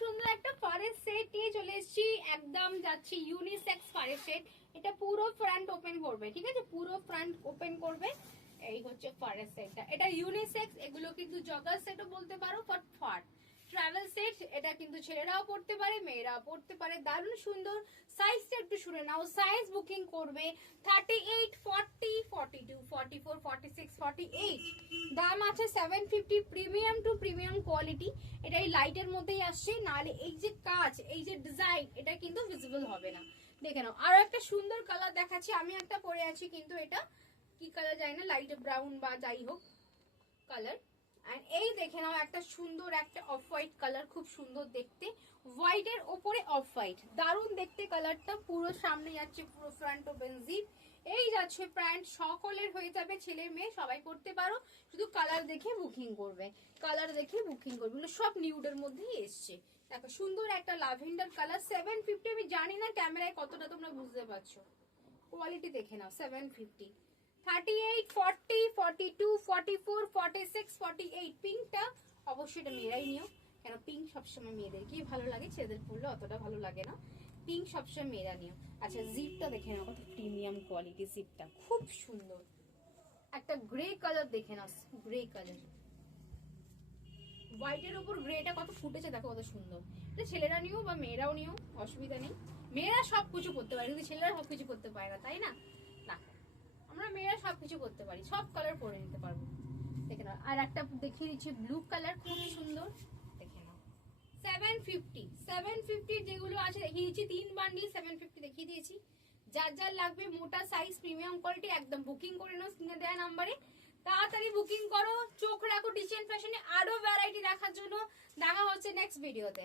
সুন্দর একটা ফারের সেট নিয়ে চলে এসেছি, একদম যাচ্ছি ইউনিসেক্স ফারের সেট। এটা পুরো ফ্রন্ট ওপেন করবে, ঠিক আছে, পুরো ফ্রন্ট ওপেন করবে। এই হচ্ছে ফারের সেটটা, এটা ইউনিসেক্স। এগুলো কিন্তু জগার সেটও বলতে পারো, ফটফট ট্রাভেল সেট। এটা কিন্তু ছেলেরাও পড়তে পারে, মেয়েরাও পড়তে পারে, দারুণ সুন্দর। সাইজটা একটু শুনে নাও, সাইজ বুকিং করবে 38, 40, 42, 44, 46, 48। দাম আছে 750, প্রিমিয়াম টু প্রিমিয়াম কোয়ালিটি। এটা এই লাইটের মধ্যেই আসছে, নাহলে এই যে কাজ, এই যে ডিজাইন, এটা কিন্তু ভিজিবল হবে না। দেখে নাও, আরো একটা সুন্দর কালার দেখাচ্ছি। আমি একটা পরে আছি, কিন্তু এটা কি কালার জানি না, লাইট ব্রাউন বা যাই হোক কালার। এন্ড এই দেখে নাও একটা সুন্দর একটা অফ হোয়াইট কালার, খুব সুন্দর দেখতে, হোয়াইটের ওপরে অফ হোয়াইট, দারুণ দেখতে কালারটা। পুরো সামনে যাচ্ছে, পুরো ফ্রন্ট ওপেন জিপ। এই যাচ্ছে প্যান্ট, সকলের হয়ে যাবে, ছেলে মেয়ে সবাই পড়তে পারো। শুধু কালার দেখে বুকিং করবে, কালার দেখে বুকিং করবে। এগুলো সব নিউডের মধ্যেই এসছে। দেখো সুন্দর একটা ল্যাভেন্ডার কালার, 750। আমি জানি না ক্যামেরায় কতটা তোমরা বুঝতে পারছো, কোয়ালিটি দেখে নাও। 750, 38, 40, 42, 44, 46, 48। পিঙ্কটা অবশ্যই এটা মেয়েরাই নিও, কেন পিঙ্ক সবসময় মেয়েদের কি ভালো লাগে, ছেলেদের পরলে অতটা ভালো লাগে না। পিঙ্ক সবসময় মেয়েরা নিও। আচ্ছা জিপটা দেখে নাও, কত প্রিমিয়াম কোয়ালিটি জিপটা, খুব সুন্দর। একটা গ্রে কালার দেখে নাও, গ্রে কালার, হোয়াইটের উপর গ্রেটা কত ফুটেছে দেখো, কত সুন্দর। এটা ছেলেরা নিও বা মেয়েরাও নিও, অসুবিধা নেই। মেয়েরা সবকিছু করতে পারে, কিন্তু ছেলেরা সবকিছু করতে পারে না, তাই না? না, আমরা মেয়েরা সবকিছু করতে পারি, সব কালার পরে নিতে পারবো। দেখে নাও, আর একটা দেখিয়ে দিচ্ছি ব্লু কালার, খুব সুন্দর। দেখে নাও 750, 750 যেগুলো আছে দেখিয়ে দিচ্ছি, 3 বান্ডিল 750 দেখিয়ে দিয়েছি। যার যার লাগবে মোটা সাইজ প্রিমিয়াম কোয়ালিটি, একদম বুকিং করে নাও স্ক্রিনে দেওয়া নাম্বারে। তাড়াতাড়ি বুকিং করো, চোখ রাখো ডিজাইন ফ্যাশনে আরো ভ্যারাইটি দেখার জন্য। দেখা হচ্ছে নেক্সট ভিডিওতে।